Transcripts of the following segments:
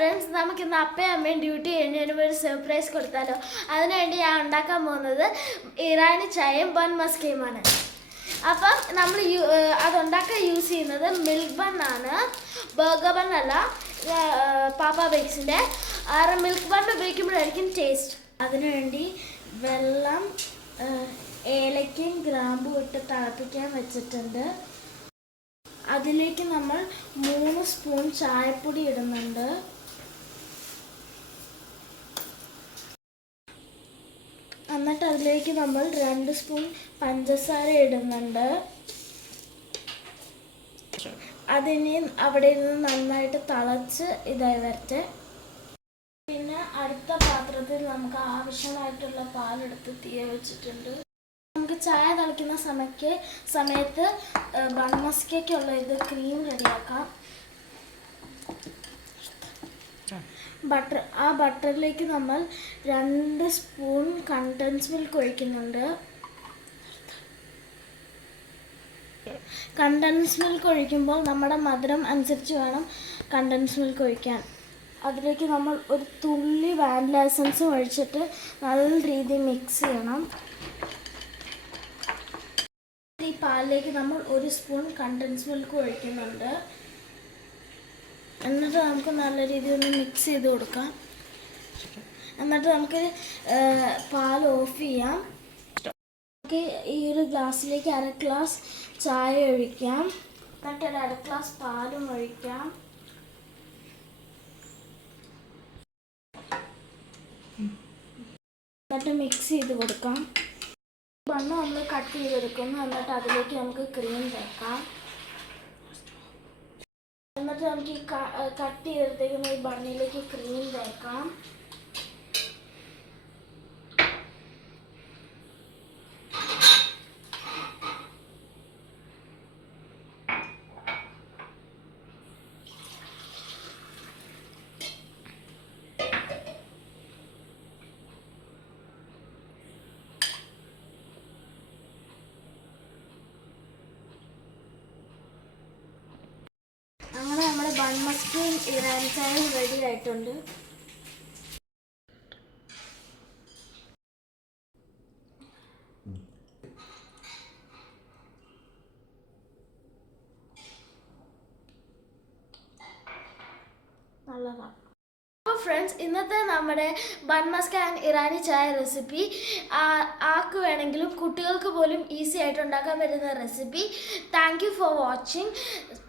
Friends, നമുക്കിന്ന് അപ്പയും അമ്മയും duty കഴിഞ്ഞതിന് ഒരു സർപ്രൈസ് കൊടുത്താലോ. അതിനുവേണ്ടി ഞാൻ ഉണ്ടാക്കാൻ പോകുന്നത് ഇറാനി ചായയും ബൺ മസ്കയുമാണ്. അപ്പം നമ്മൾ അതുണ്ടാക്കാൻ യൂസ് ചെയ്യുന്നത് മിൽക്ക് ബണ്ണാണ്, ബർഗർ ബണ്ണല്ല, പാപ്പ ബേക്സിൻ്റെ. മിൽക്ക് ബൺ ഉപയോഗിക്കുമ്പോഴായിരിക്കും ടേസ്റ്റ്. അതിനുവേണ്ടി വെള്ളം, ഏലക്കയും ഗ്രാമ്പും ഇട്ട് തിളപ്പിക്കാൻ വെച്ചിട്ടുണ്ട്. അതിലേക്ക് നമ്മൾ 3 സ്പൂൺ ചായപ്പൊടി ഇടുന്നുണ്ട്. എന്നിട്ട് അതിലേക്ക് നമ്മൾ 2 സ്പൂൺ പഞ്ചസാര ഇടുന്നുണ്ട്. അതിനെ അവിടെ നിന്ന് നന്നായിട്ട് തിളച്ച് ഇതായി വരട്ടെ. പിന്നെ അടുത്ത പാത്രത്തിൽ നമുക്ക് ആവശ്യമായിട്ടുള്ള പാലെടുത്ത് തീ വെച്ചിട്ടുണ്ട്. നമുക്ക് ചായ തിളയ്ക്കുന്ന സമയത്ത് ബൺ മസ്കയ്ക്കുള്ള ക്രീം റെഡിയാക്കാം. ബട്ടറിലേക്ക് നമ്മൾ 2 സ്പൂൺ കണ്ടൻസ് മിൽക്ക് ഒഴിക്കുന്നുണ്ട്. കണ്ടൻസ് മിൽക്ക് ഒഴിക്കുമ്പോൾ നമ്മുടെ മധുരം അനുസരിച്ച് വേണം കണ്ടൻസ് മിൽക്ക് ഒഴിക്കാൻ. അതിലേക്ക് നമ്മൾ ഒരു തുള്ളി വാനില എസൻസ് ഒഴിച്ചിട്ട് നല്ല രീതിയിൽ മിക്സ് ചെയ്യണം. ഈ പാലിലേക്ക് നമ്മൾ 1 സ്പൂൺ കണ്ടൻസ് മിൽക്ക് ഒഴിക്കുന്നുണ്ട്. എന്നിട്ട് നമുക്ക് നല്ല രീതിയിൽ ഒന്ന് മിക്സ് ചെയ്ത് കൊടുക്കാം. എന്നിട്ട് നമുക്ക് പാൽ ഓഫ് ചെയ്യാം. നമുക്ക് ഈ ഒരു ഗ്ലാസ്സിലേക്ക് 1/2 ഗ്ലാസ് ചായ ഒഴിക്കാം. എന്നിട്ട് 1/2 ഗ്ലാസ് പാലും ഒഴിക്കാം. എന്നിട്ട് മിക്സ് ചെയ്ത് കൊടുക്കാം. ബണ്ണ് നമ്മൾ കട്ട് ചെയ്തെടുക്കുന്നു. എന്നിട്ട് അതിലേക്ക് നമുക്ക് ക്രീം തേക്കാം. എന്നിട്ട് നമുക്ക് ഈ കട്ട് ചെയ്തെടുത്തേക്കുന്ന ഈ ബണ്ണിലേക്ക് ക്രീം തേക്കാം. അങ്ങനെ നമ്മുടെ ബൺ മസ്കയും ഇറാനി ചായയും റെഡി ആയിട്ടുണ്ട്. നല്ലതാണ്. അപ്പോൾ ഫ്രണ്ട്സ്, ഇന്നത്തെ നമ്മുടെ ബൺ മസ്ക ആൻഡ് ഇറാനി ചായ റെസിപ്പി ആർക്ക് വേണമെങ്കിലും കുട്ടികൾക്ക് പോലും ഈസി ആയിട്ട് ഉണ്ടാക്കാൻ പറ്റുന്ന recipe. Thank you for watching.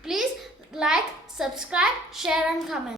Please like, subscribe, share and comment.